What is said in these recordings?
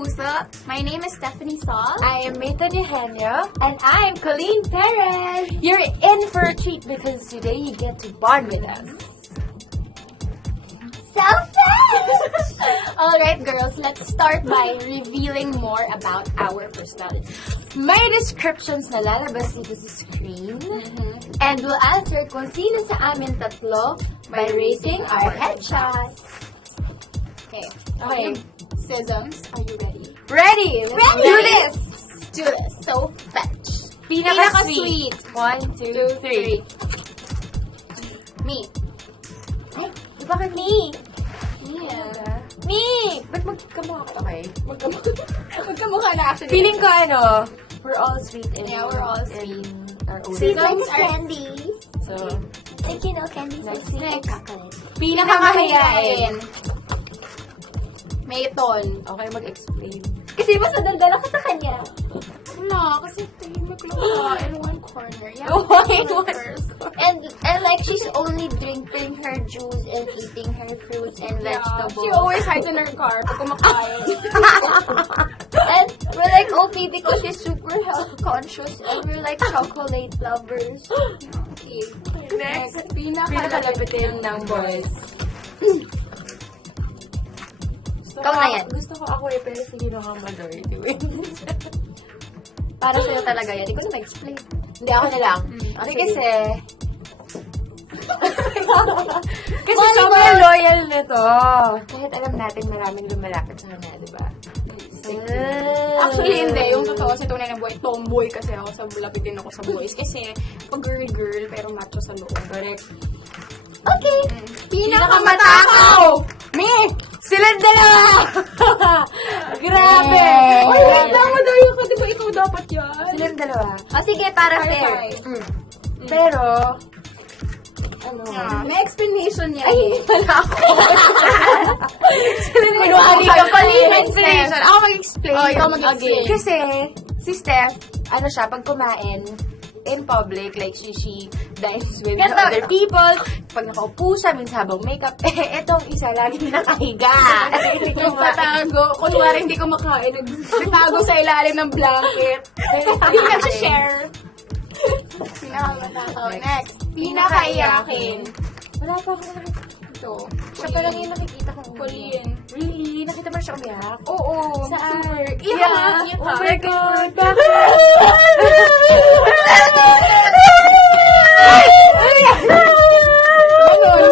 kapuso. My name is Stephanie Saul. I am Mita Eugenio. And I'm Colleen Perez. You're in for a treat because today you get to bond with us. Selfish! Alright, girls, let's start by revealing more about our personalities. May descriptions na lalabas dito sa screen. And we'll answer kung sino sa amin tatlo by raising our headshots. Okay. Sisms, are you ready? Ready! Let's do this! Do this. So, fetch. Pinaka-sweet. 1, 2, 3. Me. Ay, bakit me? Yeah. Me! Ba't magkamukha ka? Okay. Magkamukha na actually. Feeling ko we're all sweet in Yeah, we're all sweet. our own. Sweet like Sisms are- candies. So, Like, you know, candies are sweet like Next. chocolate. pinakamahiyain. Mayton. Okay, mag-explain. Kasi mas nadaldala ko sa kanya. Wala, kasi tahimik lang siya in one corner. Yeah, Why? first. And like, she's only drinking her juice and eating her fruits and Yeah, vegetables. she always hides in her car pag kumakain. And we're like OP because she's super health conscious and we're like chocolate lovers. Okay. Next. Pinakalapitin ng boys. Ikaw na yan. Gusto ko ako pero feeling ako majority wins. Para sa'yo talaga yan. Hindi ko na ma-explain. Hindi, ako na lang. Okay, Kasi sobrang loyal nito. Kahit alam natin maraming lumalapit sa kanya, di ba? Actually, hindi. Yung totoo sa tunay na buhay, tomboy kasi ako sa lapitin ako sa boys. Kasi, pag girl, pero macho sa loob. Correct. Okay. Pinakamatakaw! Me! Silang dalawa! Grabe! Ay, wait lang, madaya ka. Di ba ikaw dapat yan? Silang dalawa. O sige, para High fair. five. Pero, May explanation niya. Ay, wala ako. kunwari ka pa rin. Explanation. Ako mag-explain. Oh, ikaw mag-explain. Kasi, si Steph, pag kumain, in public, like she dines with Yes, other people. Pag nakaupo siya, minsan habang makeup, etong isa, laging nakahiga. Nagtatago. Kunwari hindi ko makain. Nagtago sa ilalim ng blanket. Hindi nag-share. Pinakamatakaw. Next. Pinakaiyakin. Wala pa akong nakikita. Ito. Siya pa lang yung nakikita ko. Colleen. Really? Nakita mo siya umiyak? Oo. Saan? Super. Yeah. Iyak Oh ka. my God. Ano?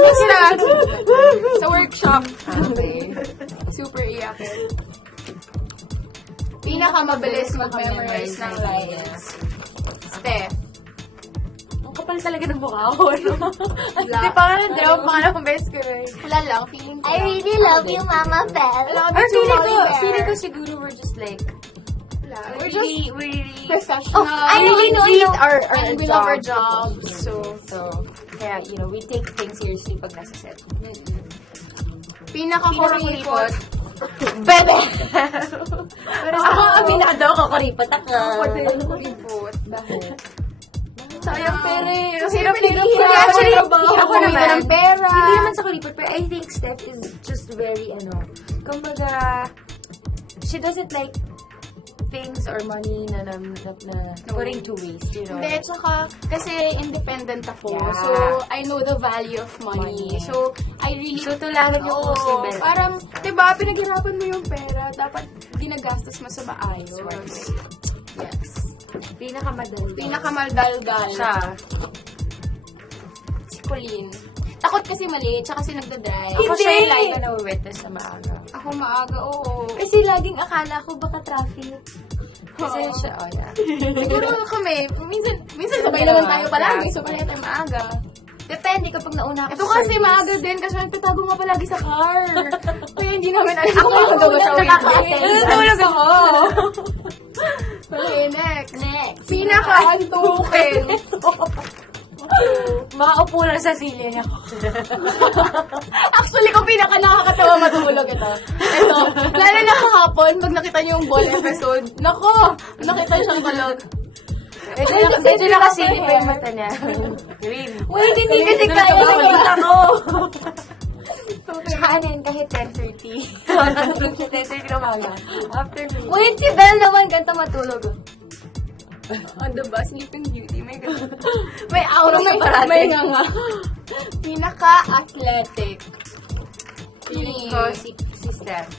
Basta. Sa workshop. Okay. Super iyakin. Pinakamabilis mag-memorize ng lines. Steph. Ang kapal talaga ng mukha ko, no? Wala. Di pa nga, di ba? Pangalawang beses ko rin. Wala lang. Feeling ko I lang. really love you, Mama Belle. Wala Or kami feeling ko siguro we're just like, We're just we really professional. Oh, I know, treat our And we love our job. jobs. So, kaya, we take things seriously pag nasa set. pinakakuripot. Bebe! Ako, aminado ako, kuripot ako. Ako din, kuripot. Bakit? Sayang pera eh. Kasi Hindi, actually, ako naman, ng pera. Hindi naman sa kuripot, but I think Steph is just very, kumbaga, she doesn't like things or money na putting to waste, Hindi, tsaka, kasi independent ako. Yeah. So, I know the value of money. Money. So, I really... So, tulungan yung Oo, possible. parang, diba, pinaghirapan mo yung pera, dapat ginagastos mo sa maayos. Yes. Pinakamadali. Pinakamaldalgal. siya. Si Colleen. Takot kasi mali, tsaka kasi nagdadrive. Ako Ako siya yung like, like na witness sa maaga. ako maaga, oo. Kasi laging akala ko baka traffic. Kasi Oo. siya, yeah. Siguro kami, minsan sabay naman tayo palagi, so palagi tayo maaga. Depende kapag nauna ako Ito sa kasi service. maaga din kasi nagtatago nga palagi sa car. Kaya hindi namin alam Ako kung yung ano unang sa nakaka-attend. Natulog ako. Okay, next. Pinaka-antukin. Makaupo lang sa silya niya. Actually, kung pinaka-nakakatawa matulog ito. Ito, lalo na kahapon, pag nakita niyo yung ball episode, nako, nakita niyo siyang tulog. Medyo nakasilip pa yung mata niya. Green. Wait, hindi kasi kaya nakita ko. Tsaka ano yun, kahit 10:30. Natutulog siya 10:30 ng umaga. After me. Wait, si Belle naman, ganito matulog. On the bus, Sleeping Beauty. May ganun. May aura May parati. may nga nga. Pinaka-athletic. Feeling ko si Steph.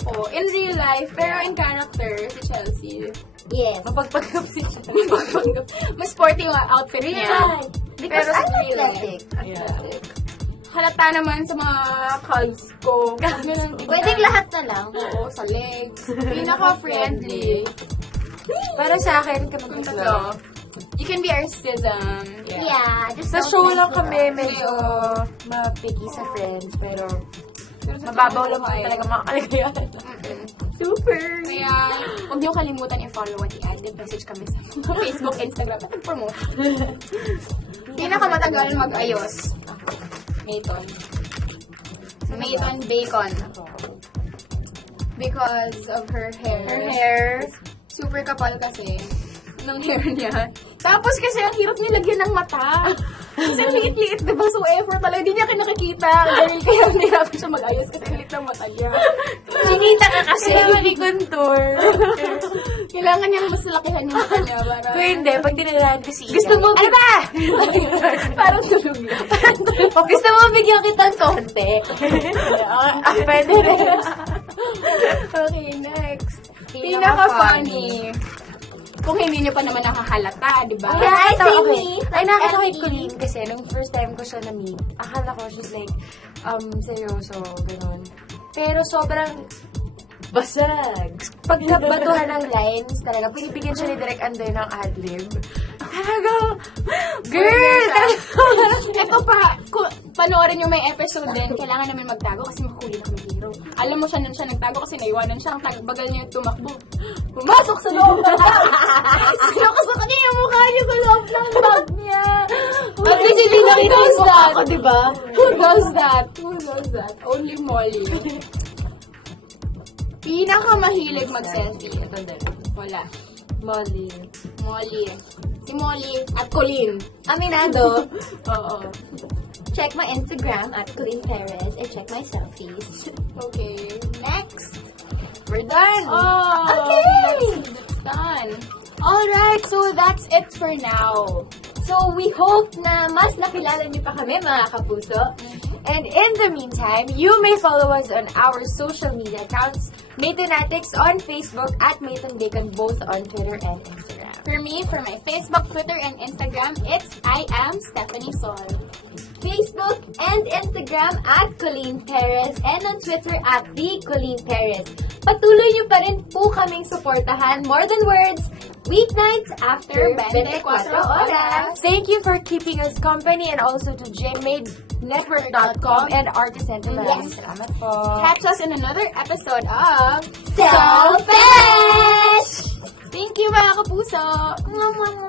Ako, in real life, pero in character, si Chelsea. Yes. Mapagpagkap si siya. Mas sporty yung outfit niya. Yeah. Because Pero sa I'm real athletic. Athletic. Halata naman sa mga calves ko. Ganun, diba? Pwedeng lahat na lang. Oo, sa legs. Pinaka-friendly. Para sa akin, Kung kapag tatlo. You can be our sism. Yeah. Just sa don't show mess lang with kami us. medyo mapicky sa friends, pero Pero sa mababaw totoo lang ay- talaga mga kalagayan. Mm-mm. Super! Kaya, huwag niyo kalimutan i-follow at i-add. Message kami sa Facebook, Instagram, at promote. Pinakamatagal mag-ayos. Mayton. Mayton Bacon. Because of her hair. Her hair. Super kapal kasi ng hair niya. Tapos kasi ang hirap niya lagyan ng mata. Kasi ang liit-liit, diba? So effort talaga. Hindi niya nakikita. Dahil kaya nahirapan siya mag-ayos kasi ang liit ng mata niya. Sinita ka kasi. Kailangan i-contour. Kailangan niyang mas lakihan yung mata niya para... Kung hindi, pag dinalahan ko si Ina. Gusto mo, Ano ba? Parang tulog lang. gusto mo bigyan kitang konti. Pwede rin. Okay, next. Pinaka-funny. Kung hindi niyo pa naman nakahalata, di ba? Yeah, I Ito, see okay. me. Ay, nakita ko Like kay Colleen kasi nung first time ko siya na-meet, akala ko she's like, seryoso, ganun. Pero sobrang basag. Pag nabatuhan ng lines, talaga, pinipigyan siya ni Direk Andoy ng adlib. Talagang, girl! Ito pa, panoorin yung may episode din, kailangan namin magtago kasi mahuli na kami hero. Alam mo siya nun siya nagtago kasi naiwanan siya, ang bagal niya yung tumakbo. Pumasok sa loob ng bag! Sinukasok niya yung mukha niya sa loob ng bag niya! At least hindi nakita yung mukha ko, di ba? Who does that? Who does that? Only Molly. Pinakamahilig mag-selfie. Ito din. Wala. Molly. Molly. Si Molly at Colleen. Aminado. Oo. Check my Instagram at Colleen Perez and check my selfies. Okay. Next. We're done! Oh, Okay. that's done. Alright, so that's it for now. So, we hope na mas nakilala niyo pa kami, mga kapuso. And in the meantime, you may follow us on our social media accounts, Maytonatics on Facebook at Mayton Bacon, both on Twitter and Instagram. For me, for my Facebook, Twitter, and Instagram, it's I am Stephanie Sol. Facebook and Instagram at Colleen Perez and on Twitter at The Colleen Perez. Patuloy niyo pa rin po kaming suportahan More Than Words, weeknights after 24 oras. Thank you for keeping us company and also to JMadeNetwork.com and Artisan Events. Yes. Salamat po. Catch us in another episode of Selfish! Thank you, mga kapuso! Mwah, mwah, mwah.